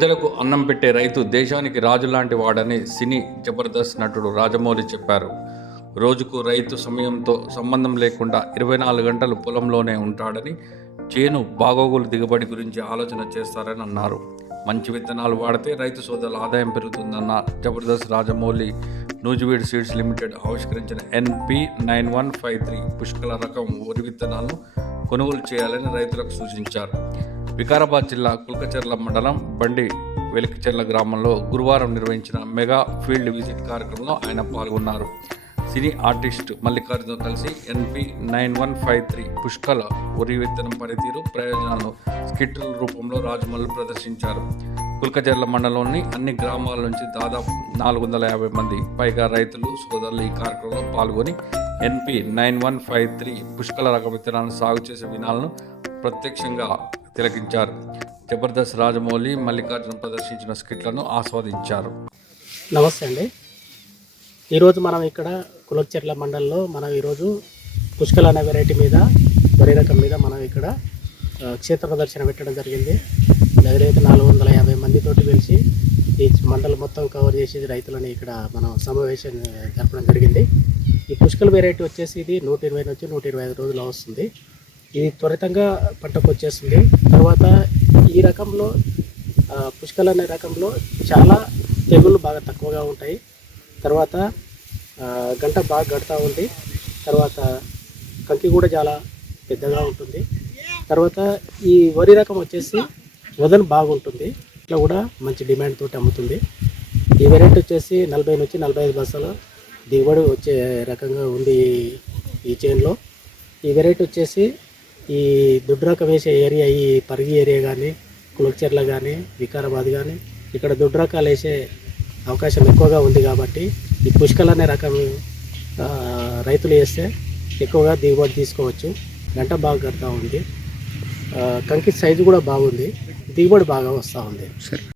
ప్రజలకు అన్నం పెట్టే రైతు దేశానికి రాజు లాంటి వాడని సినీ జబర్దస్త్ నటుడు రాజమౌళి చెప్పారు. రోజుకు రైతు సమయంతో సంబంధం లేకుండా ఇరవై నాలుగు గంటలు పొలంలోనే ఉంటాడని చేను బాగోగులు దిగుబడి గురించి ఆలోచన చేస్తారని అన్నారు. మంచి విత్తనాలు వాడితే రైతు సోదరుల ఆదాయం పెరుగుతుందన్న జబర్దస్త్ రాజమౌళి నూజివీడ్ సీడ్స్ లిమిటెడ్ ఆవిష్కరించిన NP nine one five three Pushkala రకం వరి విత్తనాలను కొనుగోలు చేయాలని రైతులకు సూచించారు. వికారాబాద్ జిల్లా కుల్కచర్ల మండలం బండి వెలికిచెర్ల గ్రామంలో గురువారం నిర్వహించిన మెగా ఫీల్డ్ విజిట్ కార్యక్రమంలో ఆయన పాల్గొన్నారు. సినీ ఆర్టిస్ట్ మల్లికార్జున కలిసి NP nine one five three Pushkala వరి విత్తనం పనితీరు ప్రయోజనాలను స్కిట్ల రూపంలో రాజమల్లు ప్రదర్శించారు. కుల్కచర్ల మండలంలోని అన్ని గ్రామాల నుంచి దాదాపు నాలుగు వందల యాభై మంది పైగా రైతులు సోదరులు ఈ కార్యక్రమంలో పాల్గొని NP nine one five three Pushkala రకం విత్తనాలను సాగు చేసే వినాలను ప్రత్యక్షంగా తిలకించారు. జబర్దస్త్ రాజమౌళి మల్లికార్జున ప్రదర్శించిన స్కిట్లను ఆస్వాదించారు. నమస్తే అండి. ఈరోజు మనం ఇక్కడ కులచెర్ల మండలంలో మనం ఈరోజు పుష్కల అనే వెరైటీ మీద వరి రకం మీద మనం ఇక్కడ క్షేత్ర ప్రదర్శన పెట్టడం జరిగింది. దగ్గర అయితే నాలుగు వందల యాభై మందితోటి పిలిచి ఈ మండలం మొత్తం కవర్ చేసి రైతులని ఇక్కడ మనం సమావేశం జరపడం జరిగింది. ఈ పుష్కల వెరైటీ వచ్చేసి ఇది నూట ఇరవై నుంచి నూట ఇరవై ఐదు రోజులు వస్తుంది. ఇది త్వరితంగా పంటకు వచ్చేస్తుంది తర్వాత ఈ రకంలో పుష్కల్ అనే రకంలో చాలా తెగుళ్ళు బాగా తక్కువగా ఉంటాయి. తర్వాత గంట బాగా గడుతూ ఉంది. తర్వాత కంకి కూడా చాలా పెద్దగా ఉంటుంది. తర్వాత ఈ వరి రకం వచ్చేసి వదలు బాగుంటుంది. ఇట్లా కూడా మంచి డిమాండ్ తోటి అమ్ముతుంది. ఈ వెరైటీ వచ్చేసి నలభై నుంచి నలభై ఐదు బస్సలు దిగుబడి వచ్చే రకంగా ఉంది ఈ- చైన్లో ఈ వెరైటీ వచ్చేసి ఈ దుడ్రాక రకం వేసే ఏరియా ఈ పరిగి ఏరియా కానీ కులచెర్ల కానీ వికారాబాద్ కానీ ఇక్కడ దుడ్రాకాలు రకాలు వేసే అవకాశం ఎక్కువగా ఉంది కాబట్టి ఈ పుష్కల్ అనే రకం రైతులు వేస్తే ఎక్కువగా దిగుబడి తీసుకోవచ్చు. గంట బాగా కడతా ఉంది. కంకి సైజు కూడా బాగుంది. దిగుబడి బాగా వస్తూ ఉంది.